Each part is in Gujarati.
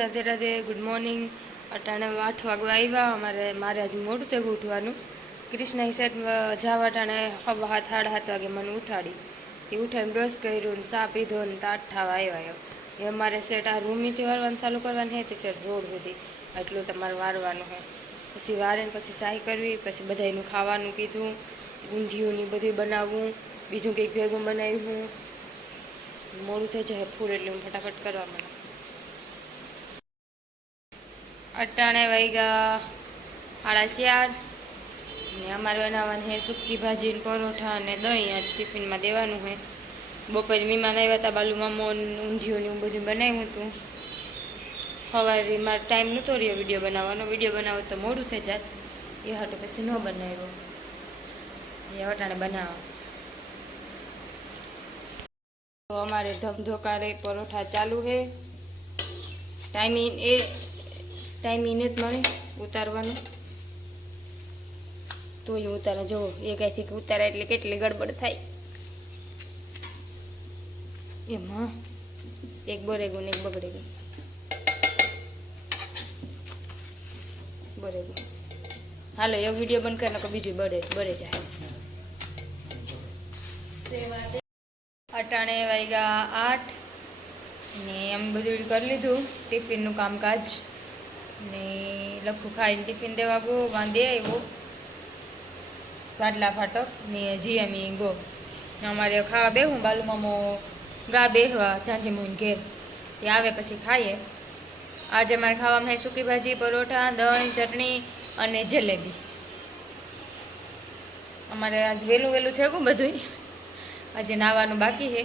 Radhe Radhe, good morning. અટાણે 8 વાગવા આવ્યા. મારે આજ મોડું થયું ઉઠવાનું. કૃષ્ણ હિસાબ જવા અટાણે 7:30 7:30 વાગે મને ઉઠાડી. તે ઉઠાડીને બ્રશ કર્યું ને ચા પીધો ને 8 થવા આવ્યા. એ અમારે સેટ આ રૂમીથી વારવાનું ચાલુ કરવાનું છે તે સેટ રોડ સુધી એટલું તમારે વારવાનું છે. પછી વારે પછી સાહી કરવી, પછી બધાનું ખાવાનું કીધું, ઊંધિયું ને બધું બનાવવું, બીજું કંઈક ભેગું બનાવ્યું. મોડું થઈ જાય ફૂલ એટલે હું ફટાફટ કરવા માંડું. અટાણે વાગ્યા 4:30 ને અમારે બનાવવાનું છે સૂકી ભાજી, પરોઠા અને દહીં. આજ ટિફિનમાં દેવાનું છે. બપોરે મહેમાન આવ્યા હતા, બાલુ મામો ઊંધિયું ને એવું બધું બનાવ્યું હતું. સવારે મારે ટાઈમ નહોતો રહ્યો વિડીયો બનાવવાનો. વિડીયો બનાવો તો મોડું થઈ જાત, એ હાટે પછી ન બનાવ્યો. એ અટાણે બનાવવા તો અમારે ધમધોકારે પરોઠા ચાલુ છે. ટાઈમિંગ જ મળે ઉતારવાનું, તો એ ઉતારે. જુઓ એક અહીંથી ઉતારે એટલે કેટલી ગડબડ થાય. એમાં એક બરે ગયું ને એક બગડે ગયું. બરે ગયું. હાલો એક વિડીયો બંધ કરીને બીજું બરે જાય. અટાણે વાગ્યા 8 ને એમ બધું કરી લીધું. ટિફિનનું કામકાજ ને લખું ખાઈને ટિફિન દેવા ગયો. વાંધે આવ્યો વાટલા ફાટક ને જીએમી ગો. અમારે ખાવા બેહું, બાલુ મામો ગા બેહવા ચાંજી મોઈન ઘેર. તે આવે પછી ખાઈએ. આજે અમારે ખાવામાં સૂકી ભાજી, પરોઠા, દહીં, ચટણી અને જલેબી. અમારે આજ વહેલું થઈ ગયું બધું. આજે નાવાનું બાકી છે.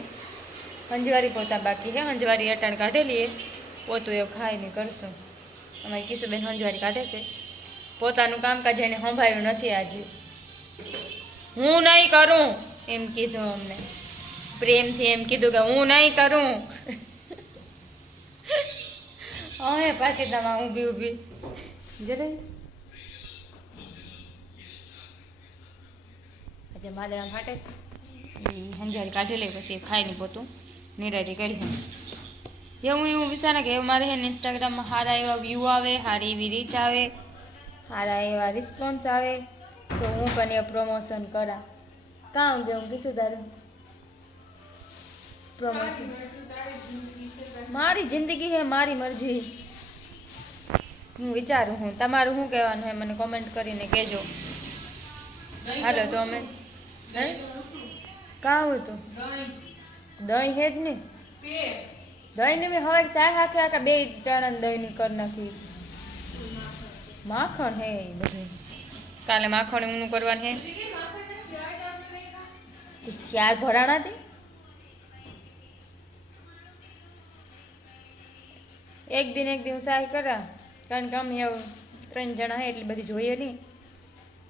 હંજવારી પોતા બાકી છે. હંજવારી અટાણ કાઢેલી પોતું એવું ખાઈને કરશું. અમારી કિશુબેન હંજવારી કાઢે છે. પોતાનું કામકાજ એને સંભાળ્યું નથી આજે. હું નહીં કરું એમ કીધું અમને પ્રેમથી. એમ કીધું કે હું નહીં કરું. હવે પાછી તમારે ઊભી જરે આજે મારે આમ ફાટે હંજારી કાઢી લઈ પછી ખાઈને પોતું નિરારી કરી. એવું વિચારે કે મારે હે ને ઇન્સ્ટાગ્રામમાં સારા એવા વ્યૂ આવે, સારી એવી રીચ આવે, સારા એવા રિસ્પોન્સ આવે તો હું પણ એ પ્રમોશન કરા. કામ કે હું કીધું તારું પ્રમોશન. મારી જિંદગી હે, મારી મરજી. હું વિચારું હું તમારું શું કહેવાનું હોય મને કોમેન્ટ કરીને કહેજો. હાલો તો અમે કામ હતું દહીં હે જ ને. દહીં ને મેં હવે ચા આખા 2 ટાણા દહીં ની કરી નાખી. માખણ હે બધું. કાલે માખણ ઊનું કરવાનું હે. શ્યાર ભરાણા હતી. એક દિન સહાય કરા, કારણ કે અમે 3 જણા હે એટલે બધી જોઈએ નહીં.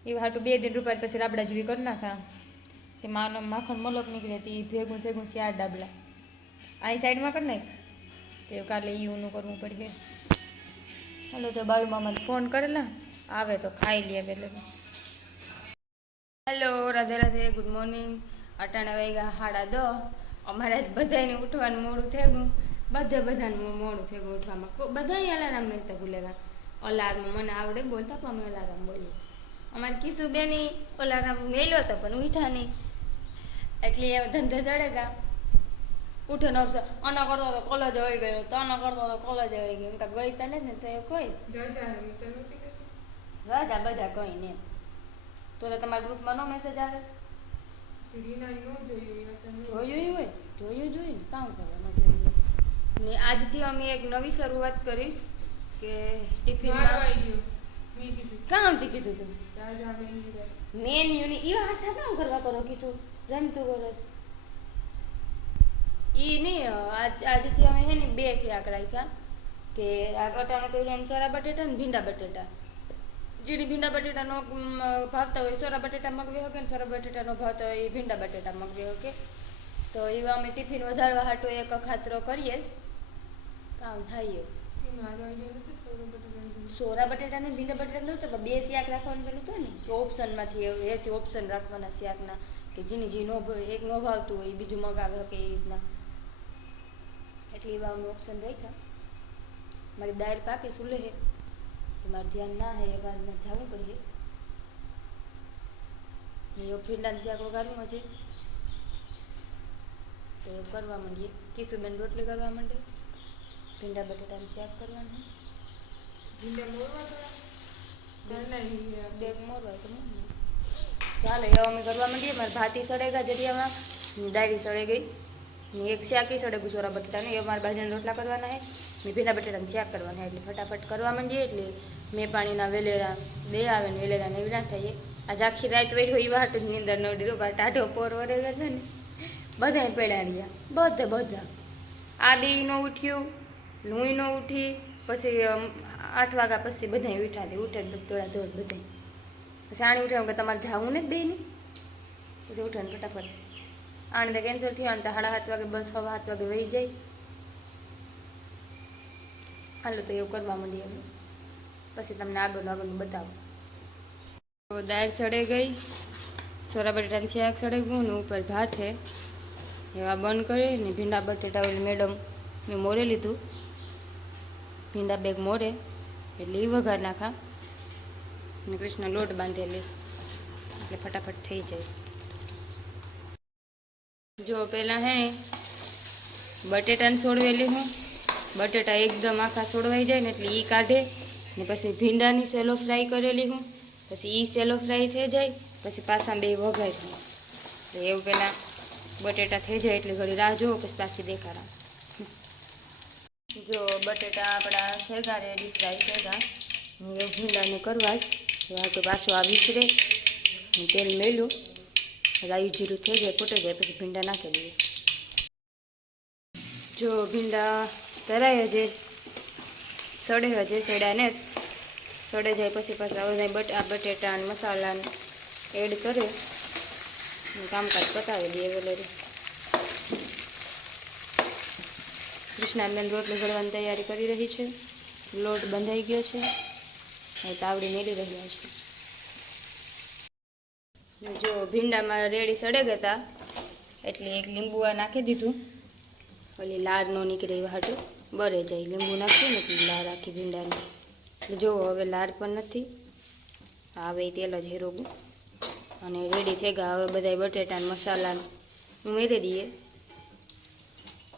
એ હાટું 2 દિન રૂપિયા પછી રાબડા જેવી કરી નાખા. તે માખણ મલક નીકળે તે ભેગું શ્યાર ડાબલા અહીં સાઈડમાં કરી નાખ. તે કાલે ઊનું કરવું પડશે. હાલો તો બાળુ મામાને ફોન કરેલા આવે તો ખાઈ લે. એટલે hello Radhe Radhe, good morning. અટાણે વાગ્યા 10:30. અમારે જ બધાને ઉઠવાનું મોડું થઈ ગયું. બધાને મોડું થઈ ગયું ઉઠવામાં. બધા અલાર્મ મેળતા ભૂલેલા. અલાર્મ મને આવડે બોલતા પણ અમે અલાર્મ બોલીએ. અમારી કિશુબેની અલાર્મ મેલ્યો હતો પણ ઉઠા નહીં. એટલે એ ધંધો ચડેગા. ઉઠે ન આના કરતો તો કોલેજ હોઈ ગયો, તો આના કરતો તો કોલેજ હોઈ ગયો. એમ કાંઈ ગઈ તને ને તો એ કોઈ રજા બધા કોઈ ને તો તમારા ગ્રુપમાં નો મેસેજ આવે. જોયું ને કામ કરવાનું જોયું. ને આજથી અમે એક નવી શરૂઆત કરીશ કે ટિફિનમાં કામથી કીધું તું મેન્યુની એવા આશા કામ કરવા કરો કીધું રમતું કરસ ઈ નહીં. આજથી અમે હે ને 2 શાક રાખ્યા કે આ અટાણે કર્યું સોરા બટેટા ને ભીંડા બટેટા. જેને ભીંડા બટેટા નો ભાવતા હોય સોરા બટેટા મગવી શકે ને સોરા બટેટા નો ભાવતા હોય ભીંડા બટેટા મગવી શકે. તો એવા અમે ટિફિન વધારવા હાટો એક અખાતરો કરીએ. કામ થાય સોરા બટેટા ને ભીંડા બટેટા નહોતો તો 2 શાક રાખવાનું પેલું હતું ને તો ઓપ્શનમાંથી એથી ઓપ્શન રાખવાના શાકના કે જેને જે એક ન ભાવતું હોય બીજું મગાવે શકે એ રીતના. એટલે એવા અમે ઓપ્શન રાખ્યા. મારી દાળ પાકે સુલે હે મારું ધ્યાન ના હે એ વાર જવું પડે એ ભીંડાનું શાક વઘારવું છે તો એ કરવા માંડીએ. કિશુબેન રોટલી કરવા માંડે, ભીંડા બટાટાનું શાક કરવાનું. ભીંડા મોરવા બેગ મોરવાય તો ચાલો એ અમે કરવા માંડીએ. મારા ભાતી સડે ગયા જરિયામાં, દાળી સડે ગઈ, એક શાકી સડે ગુસોરા બટાટાને. એ મારા બાજરાના રોટલા કરવાના હે, મેં ભીંડા બટાટાનું શાક કરવાના એટલે ફટાફટ કરવા માંડીએ. એટલે મેં પાણીના વેલેરા દે આવે ને વેલેરાને એવી ના થાય. આજે આખી રાત વહી હોય એવા હાટું નીંદર ન ડીરો ટાઢો પોર વરેલા છે ને બધાય પડ્યા રહ્યા, બધા આ બે નો ઉઠ્યું, લુઈ નો ઉઠી, પછી 8 વાગ્યા પછી બધા ઉઠાતી ઉઠે પછી થોડા ધોળ બધા પછી આણી ઉઠાવું કે તમારે જવું ને જ બે નહીં પછી ઉઠે ને ફટાફટ આને તો કેન્સલ થયું અને તો 7:30 વાગે બસ 7:15 વાગે વહી જાય. હાલો તો એવું કરવા માંડીએ પછી તમને આગળનું બતાવો. તો દાળ સડે ગઈ, સોરા બટાટાનું શાક સડે ગયું ને ઉપર ભાત હે એવા બંધ કરે ને ભીંડા બટેટા ઓલી મેડમ મેં મોરે લીધું, ભીંડા બેગ મોરે એટલે એ વઘાર નાખા ને કૃષ્ણ લોટ બાંધેલી એટલે ફટાફટ થઈ જાય. જો પહેલાં હે બટેટાને છોડવેલી હું, બટેટા એકદમ આખા છોડવાઈ જાય ને એટલે એ કાઢે ને પછી ભીંડાની સેલો ફ્રાય કરેલી હું, પછી એ સેલો ફ્રાય થઈ જાય પછી પાછા બે વઘારી. તો એવું પહેલાં બટેટા થઈ જાય એટલે ઘડી રાહ જોવો પછી પાછી દેખાડા. જો બટેટા આપણા થેગા રેડી ફ્રાય થેગા હવે ભીંડાને કરવા જ આગળ પાછું આ વિસરે તેલ મેલું રાઈ જીરું થઈ જાય ફૂટી જાય પછી ભીંડા નાખી દઈએ. જો ભીંડા તરાય હજે સડે હજે સેડાને સડે જાય પછી પાછા બધા બટેટા અને મસાલાને એડ કરે કામકાજ પતાવી દઈએ વેલેરી. કૃષ્ણાબેન રોટલી ઘડવાની તૈયારી કરી રહી છે, લોટ બંધાઈ ગયો છે, તાવડી મેલી રહ્યા છે. જો ભીંડામાં રેડી સડે ગયા હતા એટલે એક લીંબુ નાખી દીધું, ઓલી લાર ન નીકળે એવા હાટું બરે જાય. લીંબુ નાખ્યું ને એટલે લાર આખી ભીંડાની. એટલે જુઓ હવે લાર પણ નથી, હવે તેલ જ હેરોગું અને રેડી થઈ ગયા. હવે બધા બટેટા મસાલા ઉમેરી દઈએ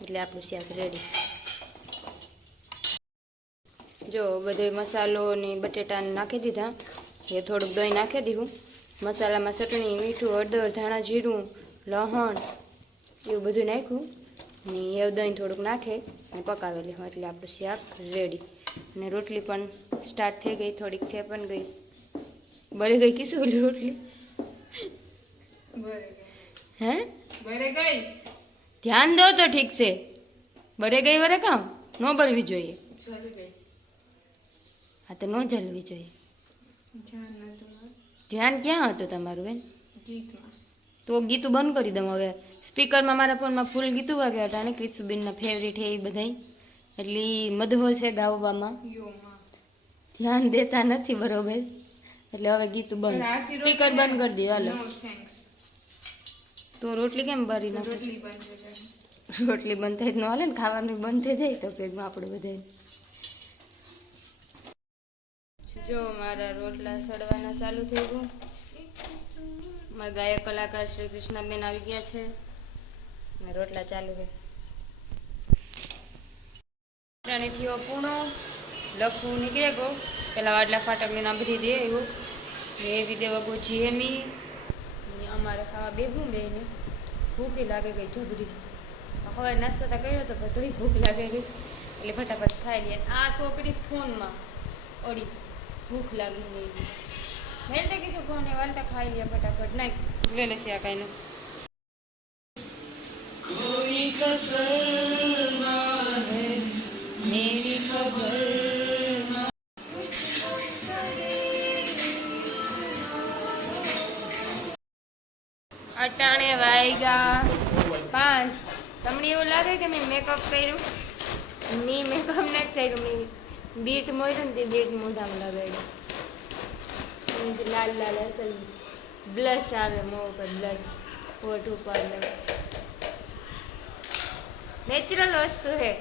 એટલે આપણું શાક રેડી. જો બધો મસાલો ને બટેટાને નાખી દીધા, એ થોડુંક દહીં નાખી દીધું. મસાલામાં ચટણી, મીઠું, હળદર, ધાણા જીરું, લસણ એવું બધું નાખ્યું ને એવું દહીં થોડુંક નાખે અને પકાવેલી હોય એટલે આપણું શાક રેડી. અને રોટલી પણ સ્ટાર્ટ થઈ ગઈ, થોડીક થઈ પણ ગઈ. બળી ગઈ કીશું ઓલી રોટલી હે બરે ગઈ, ધ્યાન દો તો ઠીક છે. બરે ગઈ વરે કામ ન બરવી જોઈએ. હા તો ન જલવી જોઈએ. ધ્યાન ક્યાં હતું તમારું બેન? તો ગીતું બંધ કરી દઉં હવે. સ્પીકરમાં મારા ફોનમાં ફૂલ ગીતું વાગે હતા ને ક્રિશુબેનના ફેવરેટ હે એ બધા, એટલે મધવો છે ગાવામાં, ધ્યાન દેતા નથી બરોબર. એટલે હવે ગીતું બંધ, સ્પીકર બંધ કરી દો. હાલો તો રોટલી કેમ બરી નાખો? રોટલી બંધ થઈ જ ન હાલે ને, ખાવાનું બંધ થઈ જાય તો પેટમાં આપણે બધા. જો મારા રોટલા સડવાના ચાલુ થઈ ગયું. મારા ગાયક કલાકાર શ્રી કૃષ્ણાબેન આવી ગયા છે ને રોટલા ચાલુ છે. થયો પૂણો લખવું નીકળે ગયો. પેલા વાડલા ફાટકને ના બધી દે એવું ને એવી દેવા ગો જીએમી. અમારે ખાવા બેગું બેને ભૂખી લાગે ગઈ જબરી. હવે નાસ્તો તો કર્યો તો બધું ભૂખ લાગે ગઈ એટલે ફટાફટ ખાઈ લઈએ. આ છોકરી ફોનમાં ઓડી ભૂખ લાગી ગઈ મેલતે કીધું ફોન એ વાલતા ખાઈ લે ફટાફટ. નાખ લે લે છે આ કાંઈનું. કોઈ કસર ના હે મેરી ખબર. અટાણે વાગ્યા 5. તમને એવું લાગે કે મેં મેકઅપ કર્યું? મેં મેકઅપ નથી કર્યું, મેં બીટ મોર્યું ને તે બીટ મોઢામાં લગાડ્યું. લાલ લાલ અસલ બ્લશ આવે મોં ઉપર, બ્લશ હોઠ ઉપર નેચરલ વસ્તુ છે.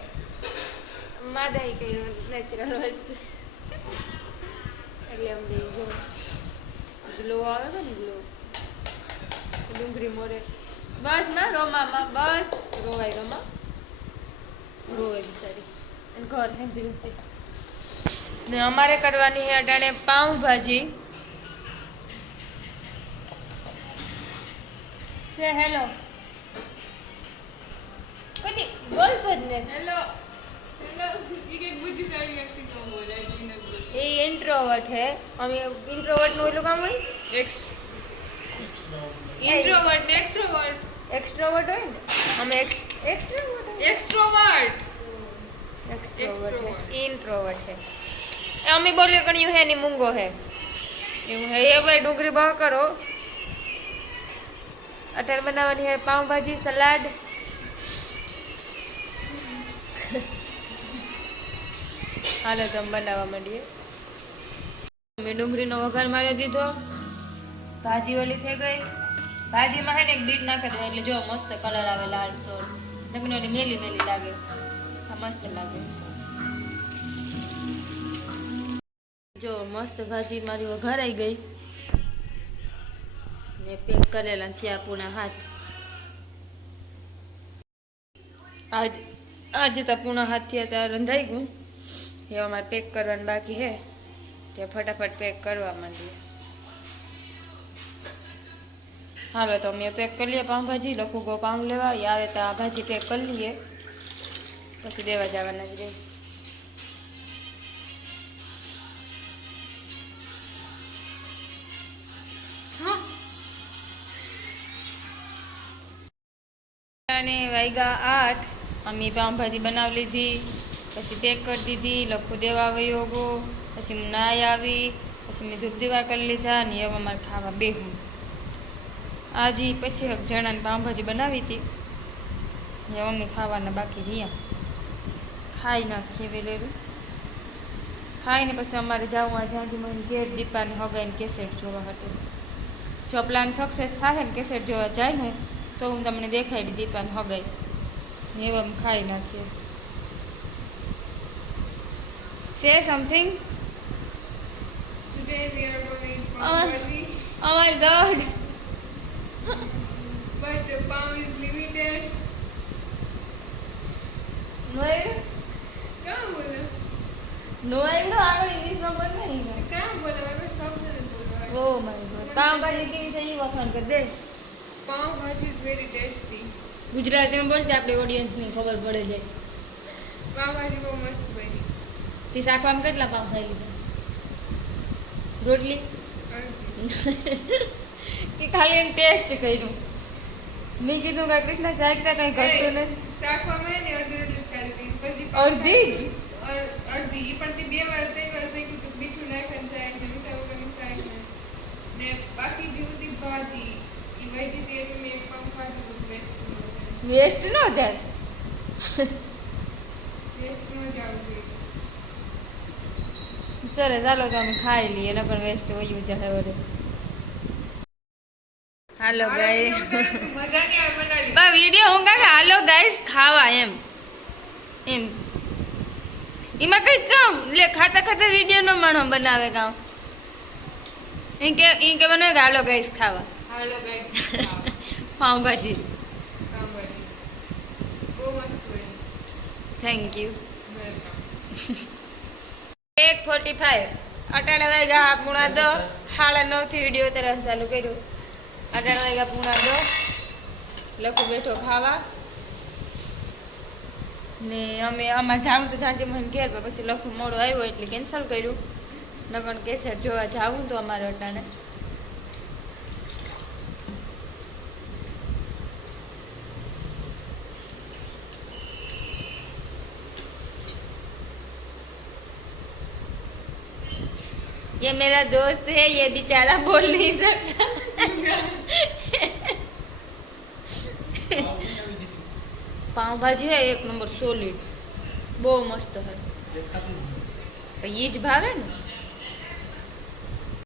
માદાઈ કર્યું નેચરલ વસ્તુ એટલે એમ બી જો ગ્લો આવે છે ને ગ્લો ડુંગળી મોરે બસ માં રોમામાં બસ રોવાય રોવે બિચારી અને ઘર હે ધીરુતી ને અમારે કરવાની છે અટાણે પાઉંભાજી સે હેલો કદી બોલ પદ ને હેલો હેલો ये एक बुद्धिशाली व्यक्ति को बोला है जिन्होंने बोला એ ઇન્ટ્રોવર્ટ હે અમે ઇન્ટ્રોવર્ટ નું એટલું કામ હોય इंट्रोवर्ट एक्सट्रोवर्ट એક્સ્ટ્રોવર્ટ હોય ને અમે એક્સ્ટ્રોવર્ટ एक्सट्रोवर्ट એક્સ્ટ્રોવર્ટ ઇન્ટ્રોવર્ટ હે એ અમે બોલે કણ્યું હે ની મૂંગો હે એવું હે એ ભાઈ ડુંગળી બહ કરો અત્યારે બનાવવાની હે પાઉંભાજી સલાડ હાલો તો અમે બનાવવા માંડીએ મેં ડુંગળીનો વઘાર મારી દીધો ભાજી ઓલી થઈ ગઈ ભાજીમાં હે ને એક બીટ નાખી દો એટલે જો મસ્ત કલર આવે લાલ સોર નકરી ઓલી મેલી મેલી લાગે આ મસ્ત લાગે જો મસ્ત ભાજી મારી વઘારાઈ ગઈ ને પેક કરેલા થયા પૂણા હાથ આજે તો પૂણા હાથ થયા ત્યાં રંધાઈ ગયું એ અમારે પેક કરવાનું બાકી હે તે ફટાફટ પેક કરવા માંડીએ હાલો તો અમે પેક કરી લઈએ પાઉંભાજી લખું ગો પાઉં લેવા એ આવે તો આ ભાજી પેક કરી લઈએ પછી દેવા જવાના જ રહે અને વાગ્યા 8 અમે પાઉંભાજી બનાવી લીધી પછી પેક કરી દીધી લખું દેવા વયો ગો પછી હું નાઈ આવી પછી મેં ધૂપ દીવા કરી લીધા ને હવે અમારે ખાવા બેહું આજે પછી જણાને પાઉંભાજી બનાવી હતી હવે અમે ખાવાના બાકી રહ્યા ખાઈ નાખીએ વેલેરું ખાઈને પછી અમારે જવું આ જ્યાંથી મને ઘેર દીપાને હગાઈને કેસેટ જોવા હતું જો પ્લાન સક્સેસ થાય ને કેસેટ જોવા જાય હું તો હું તમને દેખાડી દીપાને હગાઈ એવું અમે ખાઈ નાખીએ Say something. Today we are going to eat Oh. pav bhaji, Oh my god. but the pav is limited. No idea. क्या बोला? No idea. આગળ ઇંગ્લિશમાં બોલ નહીં. क्या बोला? मैं सब नहीं बोला. Oh my god. પાવભાજી કેવી થઈ એ વખાણ કર દે. पाव भाजी is very tasty. ગુજરાતીમાં બોલતે આપણે ઓડિયન્સને ખબર પડે જાય. पाव भाजी બહુ મસ્ત બની. તે શાકવામાં કેટલા પાવ ખાઈ લીધા રોટલી કે ખાલી એને ટેસ્ટ કર્યું મેં કીધું કે કૃષ્ણ શાક તા કઈ ઘટતું નથી શાકમાં મેં ને અડધી રોટલી ખાઈ લીધી. પછી પાવ અડધી જ અડધી ઈ પણ તે બે વાર ત્રણ વાર શેક્યું હતું. મીઠું નાખીને શાક ને મીઠા વગરની શાક ને બાકી જે બધી ભાજી ઈ વધી હતી એટલે મેં એક પાવ ખાધું હતું. વેસ્ટ ન જાય ટેસ્ટ ન જ આવશે. સરસ ચાલો તો અમે ખાઈ લઈએ ન પણ વેસ્ટ હોય જાય વડે હાલો ગાઈસ મજા નહીં આવે બનાવી. બા વિડિયો હું કાકે હાલો ગાઈસ ખાવા એમ એમ એમાં કઈ કામ લે ખાતા ખાતા વિડિયો નો માણો બનાવે કામ ઈ કે બનાવે કે હાલો ગાઈસ ખાવા હાલો ગાઈસ પાવભાજી પાવ ભાજી બહુ મસ્ત બની. Thank you welcome. 1:45 અટાણે વાગ્યા પૂણા 10 9:30 થી વિડિયો તરફ ચાલુ કર્યું અટાણે વાગ્યા પૂણા 10 લખું બેઠો ખાવા ને અમે અમારે જાવું તો જાજે મને ઘેર પર પછી લખું મોડો આવ્યો એટલે કેન્સલ કર્યું નકર કેસેટ જોવા જાવું તો અમારે અટાણે ये मेरा दोस्त है ये बेचारा बोल नहीं सकता पाव भाजी है एक नंबर सॉलिड बहुत मस्त है ये ज भावे ने